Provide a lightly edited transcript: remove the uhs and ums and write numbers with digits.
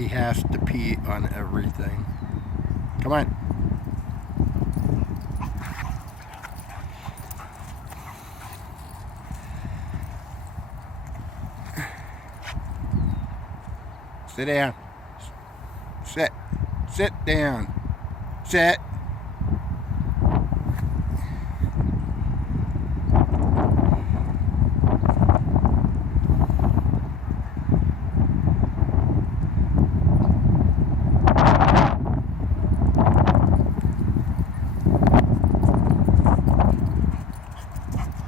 He has to pee on everything. Come on. Sit down. Sit. Sit down. Sit.